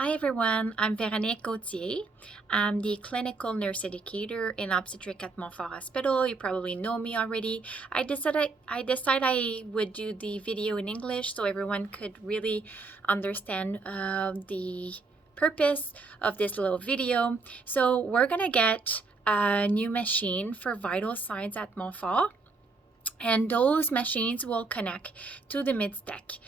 Hi everyone, I'm Véronique Gauthier. I'm the clinical nurse educator in obstetric at Montfort Hospital. You probably know me already. I decided I would do the video in English so everyone could really understand the purpose of this little video. So we're gonna get a new machine for vital signs at Montfort, and those machines will connect to the MIDS-TECH.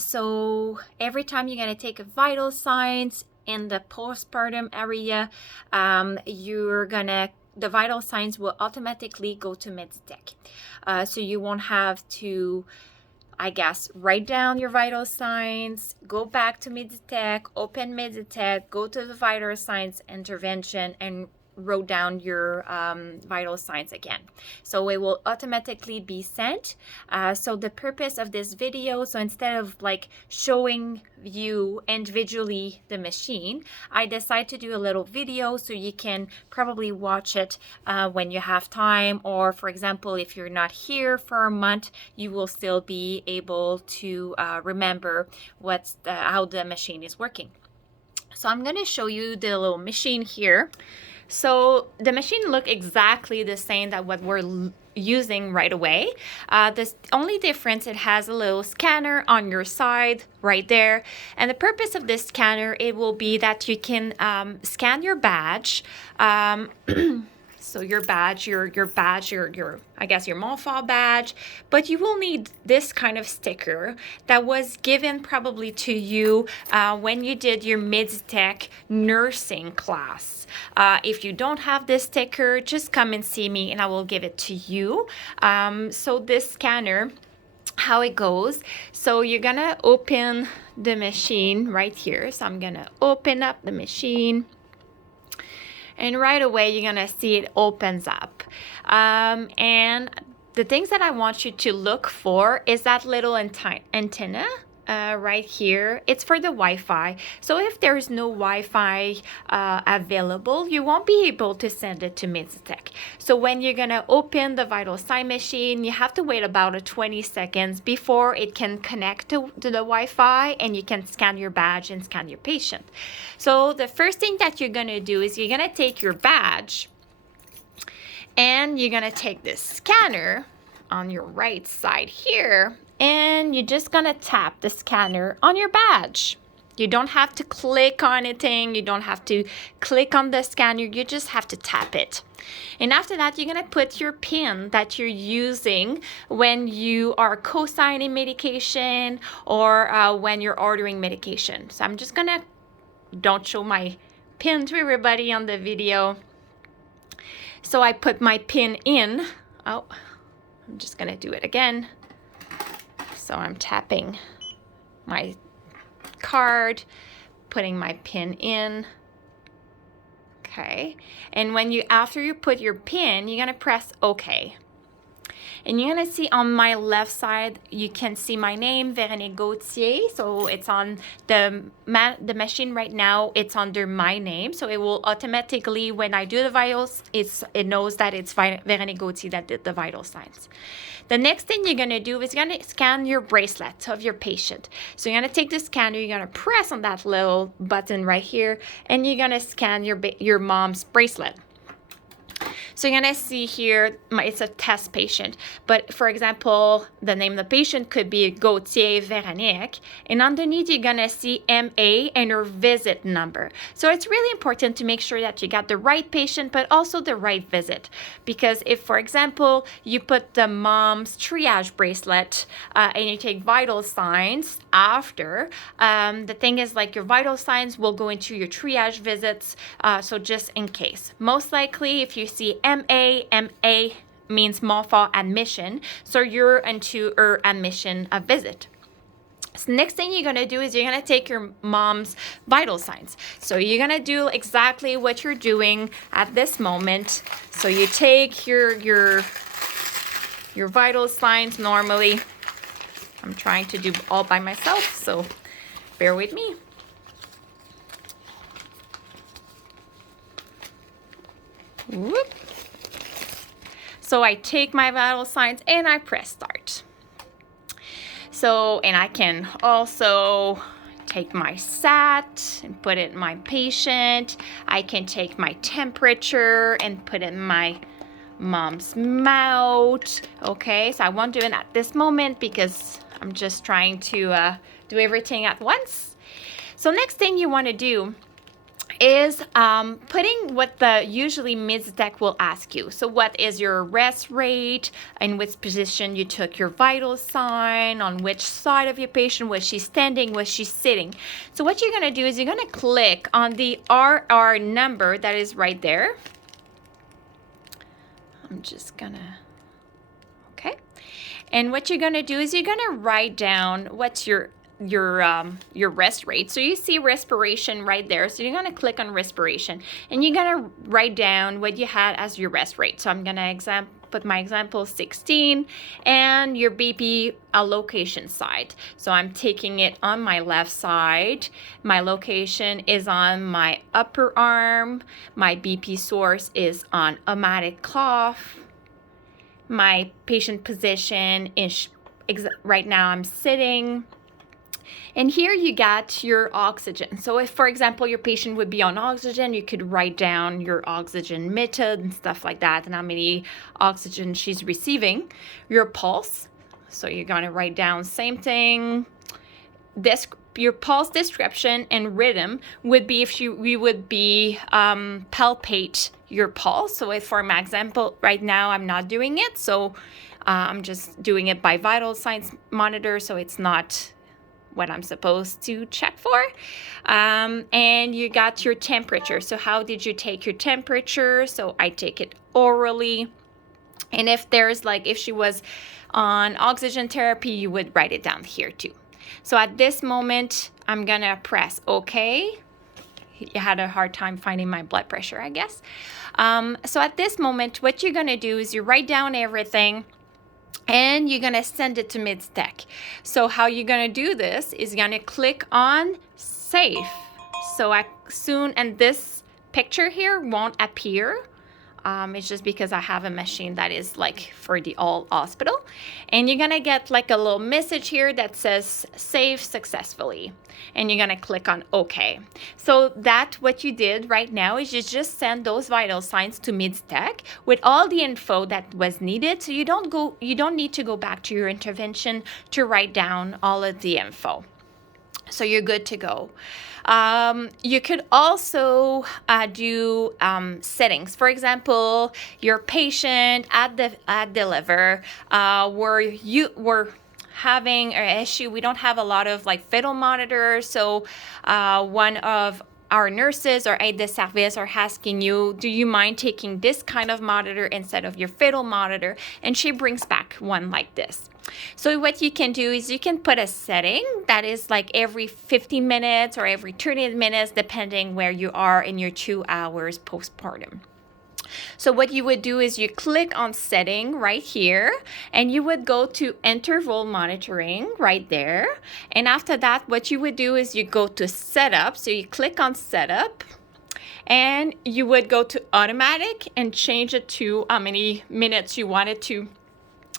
So every time you're going to take a vital signs in the postpartum area, the vital signs will automatically go to MIDS-TECH. So you won't have to, write down your vital signs, go back to MIDS-TECH, open MIDS-TECH, go to the vital signs intervention, and wrote down your vital signs again. So it will automatically be sent. So the purpose of this video, so instead of like showing you individually the machine, I decided to do a little video so you can probably watch it when you have time, or for example, if you're not here for a month, you will still be able to remember how the machine is working. So I'm going to show you the little machine here. So the machine looks exactly the same that what we're using right away. The only difference, it has a little scanner on your side right there. And the purpose of this scanner, it will be that you can scan your badge. So your badge, your Montfort badge, but you will need this kind of sticker that was given probably to you when you did your MIDS-TECH nursing class. If you don't have this sticker, just come and see me and I will give it to you. So this scanner, how it goes, so you're gonna open the machine right here. So I'm gonna open up the machine. And right away, you're going to see it opens up. And the things that I want you to look for is that little antenna right here. It's for the Wi-Fi. So if there's no Wi-Fi available, you won't be able to send it to MIDS-TECH. So when you're going to open the vital sign machine, you have to wait about 20 seconds before it can connect to the Wi-Fi and you can scan your badge and scan your patient. So the first thing that you're going to do is you're going to take your badge and you're going to take this scanner on your right side here, and you're just gonna tap the scanner on your badge. You don't have to click on anything. You don't have to click on the scanner. You just have to tap it. And after that, you're gonna put your PIN that you're using when you are co-signing medication or when you're ordering medication. So I'm just gonna, don't show my PIN to everybody on the video. So I put my PIN in. Oh, I'm just gonna do it again. So I'm tapping my card, putting my PIN in. Okay. And after you put your PIN, you're gonna press OK. And you're gonna see on my left side, you can see my name, Véronique Gauthier. So it's on the machine right now, it's under my name. So it will automatically, when I do the vitals, it knows that it's Véronique Gauthier that did the vital signs. The next thing you're gonna do is you're gonna scan your bracelet of your patient. So you're gonna take the scanner, you're gonna press on that little button right here, and you're gonna scan your mom's bracelet. So you're gonna see here, it's a test patient. But for example, the name of the patient could be Gauthier Véronique. And underneath, you're gonna see MA and her visit number. So it's really important to make sure that you got the right patient, but also the right visit. Because if, for example, you put the mom's triage bracelet and you take vital signs after, the thing is, like, your vital signs will go into your triage visits. So just in case. Most likely, if you see MA means Montfort admission, so you're into her admission visit. So next thing you're gonna do is you're gonna take your mom's vital signs. So you're gonna do exactly what you're doing at this moment. So you take your vital signs normally. I'm trying to do all by myself, so bear with me. Whoop. So I take my vital signs and I press start. So, and I can also take my SAT and put it in my patient. I can take my temperature and put it in my mom's mouth. Okay, so I won't do it at this moment because I'm just trying to do everything at once. So next thing you want to do is putting what the usually MIDS-TECH will ask you. So what is your rest rate, in which position you took your vital sign, on which side of your patient, was she standing, was she sitting. So what you're going to do is you're going to click on the RR number that is right there. I'm just gonna, okay. And what you're gonna do is you're gonna write down what's your rest rate. So you see respiration right there. So you're gonna click on respiration and you're gonna write down what you had as your rest rate. So I'm gonna put my example 16 and your BP location side. So I'm taking it on my left side. My location is on my upper arm. My BP source is on automatic cough. My patient position is right now I'm sitting. And here you got your oxygen. So if, for example, your patient would be on oxygen, you could write down your oxygen method and stuff like that and how many oxygen she's receiving. Your pulse. So you're going to write down same thing. Your pulse description and rhythm would be if we would be palpate your pulse. So if for my example, right now I'm not doing it. So I'm just doing it by vital signs monitor. So it's not what I'm supposed to check for. And you got your temperature. So how did you take your temperature? So I take it orally. And if there's like, if she was on oxygen therapy, you would write it down here too. So at this moment, I'm gonna press OK. You had a hard time finding my blood pressure, I guess. So at this moment, what you're gonna do is you write down everything and you're gonna send it to MIDS-TECH. So how you're gonna do this is you're gonna click on save. So and this picture here won't appear. It's just because I have a machine that is like for the all hospital. And you're gonna get like a little message here that says save successfully. And you're gonna click on OK. So what you did right now is you just send those vital signs to MIDS-TECH with all the info that was needed. So you don't need to go back to your intervention to write down all of the info. So you're good to go. You could also do settings. For example, your patient at the liver where you were having an issue. We don't have a lot of like fetal monitors. So one of our nurses or aide de service are asking you, do you mind taking this kind of monitor instead of your fetal monitor? And she brings back one like this. So what you can do is you can put a setting that is like every 15 minutes or every 30 minutes, depending where you are in your 2 hours postpartum. So what you would do is you click on setting right here and you would go to interval monitoring right there. And after that, what you would do is you go to setup. So you click on setup and you would go to automatic and change it to how many minutes you want it to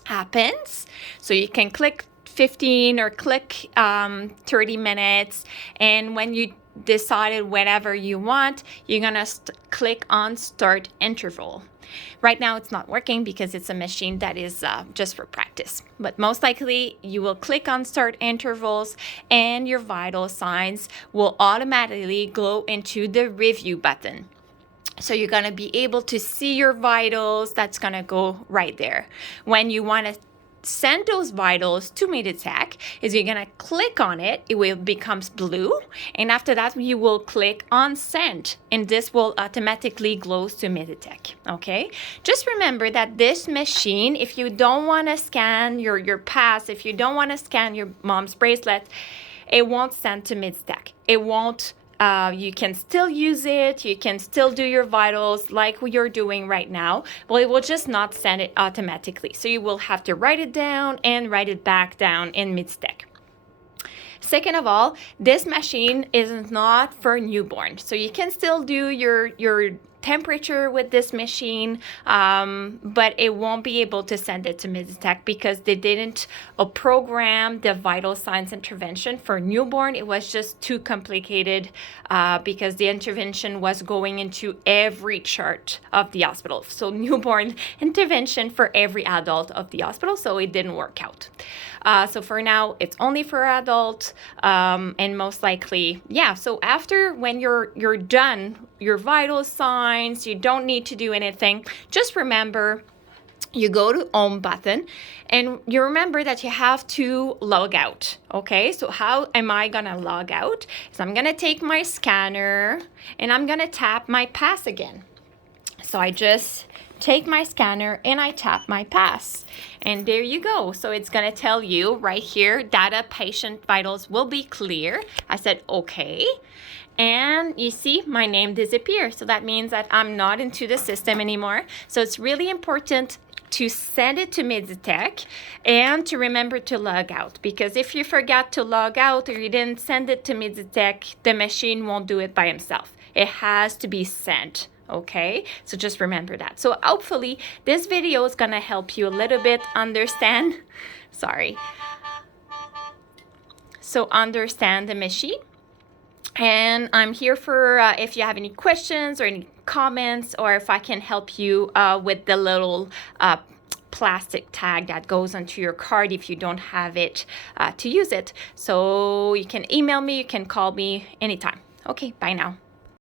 happens. So you can click 15 or click 30 minutes. And when you decided whenever you want, you're gonna click on start interval. Right now it's not working because it's a machine that is just for practice. But most likely you will click on start intervals and your vital signs will automatically go into the review button. So you're going to be able to see your vitals. That's going to go right there. When you want to send those vitals to MIDS-TECH, is you're going to click on it. It will becomes blue. And after that, you will click on send. And this will automatically go to MIDS-TECH. Okay? Just remember that this machine, if you don't want to scan your pass, if you don't want to scan your mom's bracelet, it won't send to MIDS-TECH. It won't. You can still use it. You can still do your vitals like you're doing right now. Well, it will just not send it automatically. So you will have to write it down and write it back down in MIDS-TECH. Second of all, this machine is not for newborn. So you can still do your temperature with this machine, but it won't be able to send it to Mizitech because they didn't program the vital signs intervention for newborn. It was just too complicated because the intervention was going into every chart of the hospital. So newborn intervention for every adult of the hospital, so it didn't work out. So for now, it's only for adult, and most likely, yeah. So after, when you're done your vital signs, you don't need to do anything. Just remember, you go to home button and you remember that you have to log out. Okay, so how am I gonna log out? So I'm gonna take my scanner and I'm gonna tap my pass again. So I just take my scanner and I tap my pass, and there you go. So it's gonna tell you right here, data patient vitals will be clear. I said okay, and you see my name disappears. So that means that I'm not into the system anymore. So it's really important to send it to Mizitech and to remember to log out, because if you forgot to log out or you didn't send it to Mizitech, the machine won't do it by himself. It has to be sent. Okay, so just remember that. So hopefully this video is gonna help you a little bit understand, understand the machine. And I'm here for if you have any questions or any comments, or if I can help you with the little plastic tag that goes onto your card if you don't have it to use it. So you can email me, you can call me anytime. Okay, bye now.